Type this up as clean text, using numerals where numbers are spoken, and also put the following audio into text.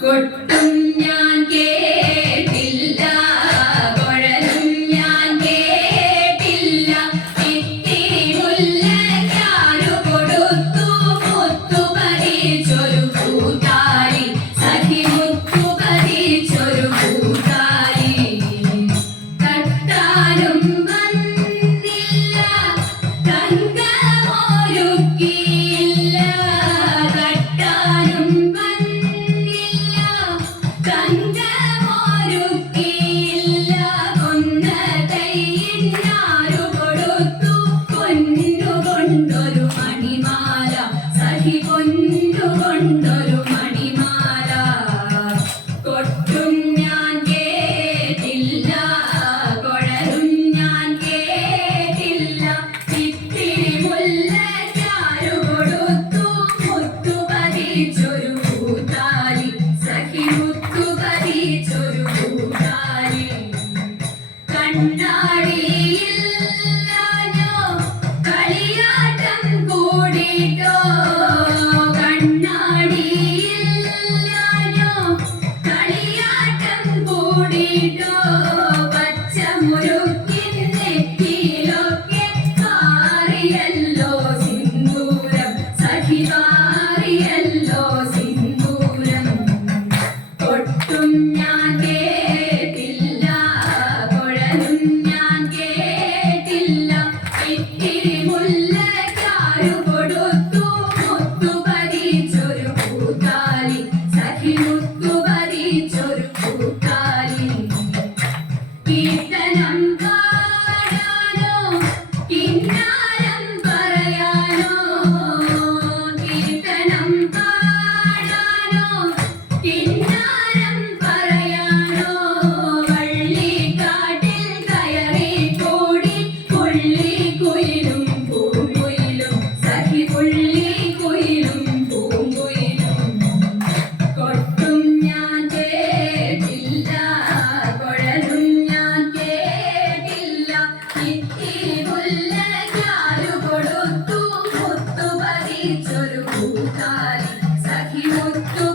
കൊട്ടും ഞാൻ കേട്ടില്ല, കുഴലും ഞാൻ കേട്ടില്ല. ഇത്തിരി മുല്ലയ്ക്കാരു കൊടുത്തു മുത്തു പതിച്ചൊരു കൂത്താലി, സഖി മുത്തു പതിച്ചൊരു കൂത്താലി. തട്ടാനും വന്നില്ല, തങ്കമൊരുക്കിയില്ല. തട്ടാനും തങ്കമൊരുക്കിയില്ല. കൊന്നതൈയിനാരു കൊടുത്തു പൊന്നുകൊണ്ടൊരു മണിമാല, സഖി പൊന്നുകൊണ്ടൊരു മണിമാല. കൊട്ടും ഞാൻ കേട്ടില്ല, കുഴലും ഞാൻ കേട്ടില്ല. ഇത്തിരി മുല്ലയ്ക്കാരു കൊടുത്തു മുത്തു പതിച്ചൊരു കൂത്താലി, സഖി മുത്തു പതിച്ചൊരു കൂത്താലി. കണ്ണാടിയില്ലാഞ്ഞോ കളിയാട്ടം കൂടിട്ടോ, കണ്ണാടിയില്ലാഞ്ഞോ കളിയാട്ടം കൂടിട്ടോ. പച്ചമുരുക്കിൻ നെറ്റിയിലൊക്കെ പാറിയല്ലോ സിന്ദൂരം, സഖി പാറിയല്ലോ സിന്ദൂരം. കൊട്ടും ഞാൻ കേട്ടില്ല, കുഴലും ഞാൻ കേട്ടില്ല. ഇത്തിരി മുല്ലയ്ക്കാരു കൊടുത്തു മുത്തു പതിച്ചൊരു കൂത്താലി, സഖി മുത്തു പതിച്ചൊരു കൂത്താലി. കീർത്തനം പാടാനോ കിന്നാരം പറയാനോ, കീർത്തനം പാടാനോ കിന്നാരം പറയാനോ. വള്ളിക്കാട്ടിൽ കയറി കൂടി പുള്ളിക്കുയിലും പൂങ്കുയിലും, സഖി പുള്ളിക്കുയിലും പൂങ്കുയിലും. കൊട്ടും ഞാൻ കേട്ടില്ല, കുഴലും ഞാൻ കേട്ടില്ല. ഇത്തിരി മുല്ലയ്ക്കാരു കൊടുത്തു മുത്തു പതിച്ചൊരു കൂത്താലി, സഖി മുത്തു